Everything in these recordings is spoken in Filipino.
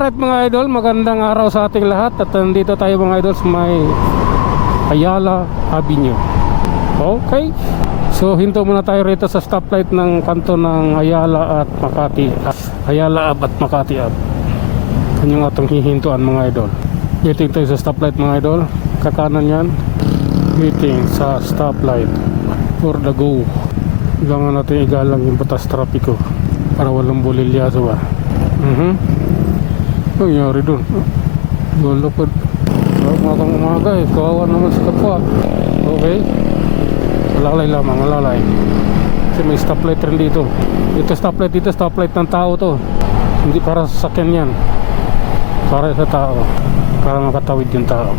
Alright mga idol, magandang araw sa ating lahat. At nandito tayo mga idol sa may Ayala Avenue. Okay, so hinto muna tayo rito sa stoplight ng kanto ng Ayala at Makati, Ayala Ave at Makati Ave. Yan yung atong hihintuan mga idol. Waiting tayo sa stoplight mga idol. Kakanan yan. Waiting sa stoplight for the go. Kailangan natin igalang yung batas trapiko para walang bulilyaso ba. Ano nangyari dun? Wala pa. Umagang umaga eh. Kawawa naman sa kapwa. Okay. Alalay lamang, alalay. Kasi may stoplight rin dito. Ito stoplight dito, stoplight ng tao to. Hindi para sa sasakyan yan. Para sa tao. Para makatawid yung tao.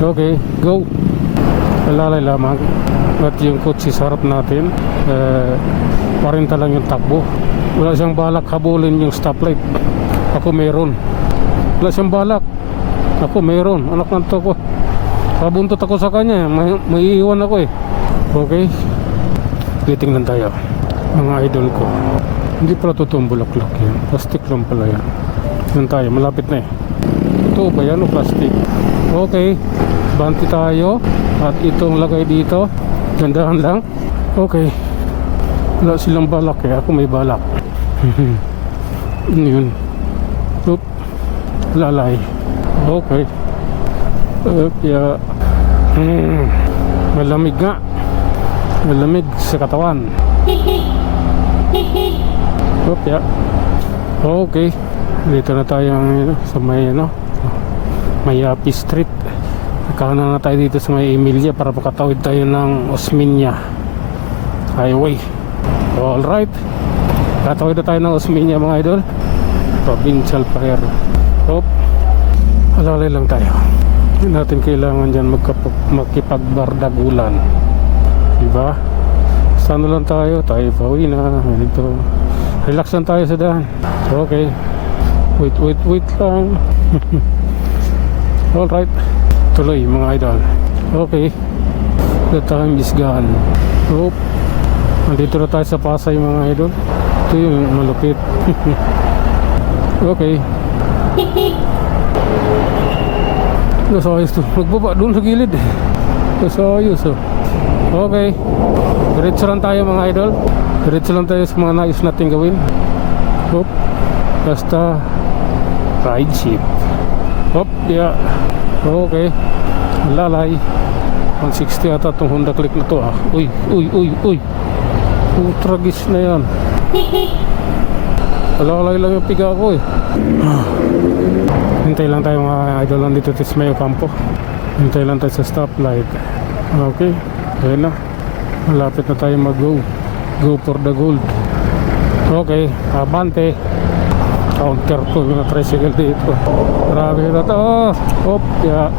Okay, go. Alalay lamang. At yung kotse sa harap natin, 40 lang yung takbo. Wala siyang balak habulin yung stoplight. Ako meron. Wala siyang balak. Ako meron. Anak ng to ko. Kabuntot ako sa kanya. May iiwan ako eh. Okay. Waiting lang tayo. Mga idol ko. Hindi pala totoong bulaklak yan. Plastic lang pala yan. Yan tayo. Malapit na eh. Totoo ba yan o plastic? Okay. Banti tayo. At itong lagay dito. Gandahan lang. Okay. Wala silang balak eh. Ako may balak. Yun. Oop. Lalay. Okay. Kaya malamig nga. Malamig sa katawan. Oop, yeah. Okay. Dito na tayo sa may Mayapi Street. Nakauna na tayo dito sa may Emilia para makatawid tayo ng Osmeña Highway. Alright. Katawid na tayo ng Osmeña mga idol. Provincial Fire. Hop. Alalay lang tayo. Hindi natin kailangan dyan makipagbardagulan. Diba? Saan lang tayo? Tayo pauwi na. Ito. Relax lang tayo sa daan. Okay. Wait lang. Alright. Tuloy mga idol. Okay. The time is gone. Hop. Nandito na tayo sa Pasay mga idol. Ito yung malupit. Okay. Nasa ayos to. Magbaba doon sa gilid. Nasa ayos oh. Okay. Diretso lang tayo mga idol. Diretso lang tayo sa mga nais natin gawin. Hop. Basta ride shift. Hop. Yeah. Okay. Lalay. 160 ata itong Honda Click na to ah. Uy. Tragis na yan. Alalay lang yung piga ko eh. Hintay lang tayo mga idol lang dito sa Mayo Campo. Hintay lang tayo sa stoplight. Okay. Ayun na. Malapit na tayo mag-go. Go for the gold. Okay. Abante. Counter ko yung tricycle dito. Grabe na to. Hop. Yeah.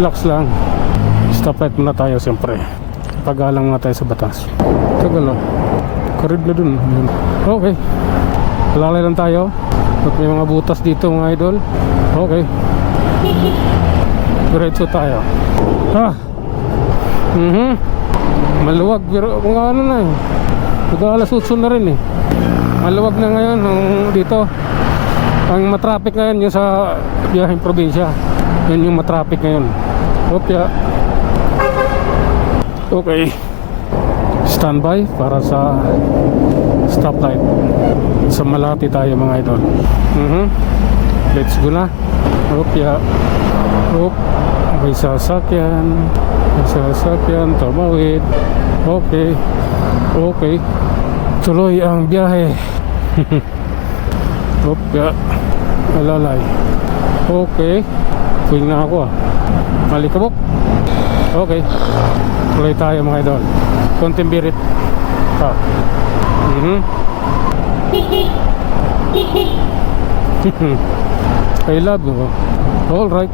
Relax lang. Stoplight muna tayo siyempre. Pagalang muna tayo sa batas. Tagal oh. Karib na dun. Okay. Lalay lang tayo. At may mga butas dito mga idol. Okay. Diretso tayo. Maluwag pero kung ano na eh. Mag-alas 8 na rin eh. Maluwag na ngayon dito. Ang matraffic ngayon yung sa biyaheng probinsya. Yun yung matraffic ngayon. Opya. Okay. Standby para sa stoplight. Sa Malati tayo mga idol. Let's go na. Opya. Op. May sasakyan. May sasakyan. Tumawid. Okay. Okay. Tuloy ang biyahe. Opya. Alalay. Okay. Tuwing na ako ah. Malikabok. Okay. Tuloy tayo mga idol. Konting birit. I love you. All right.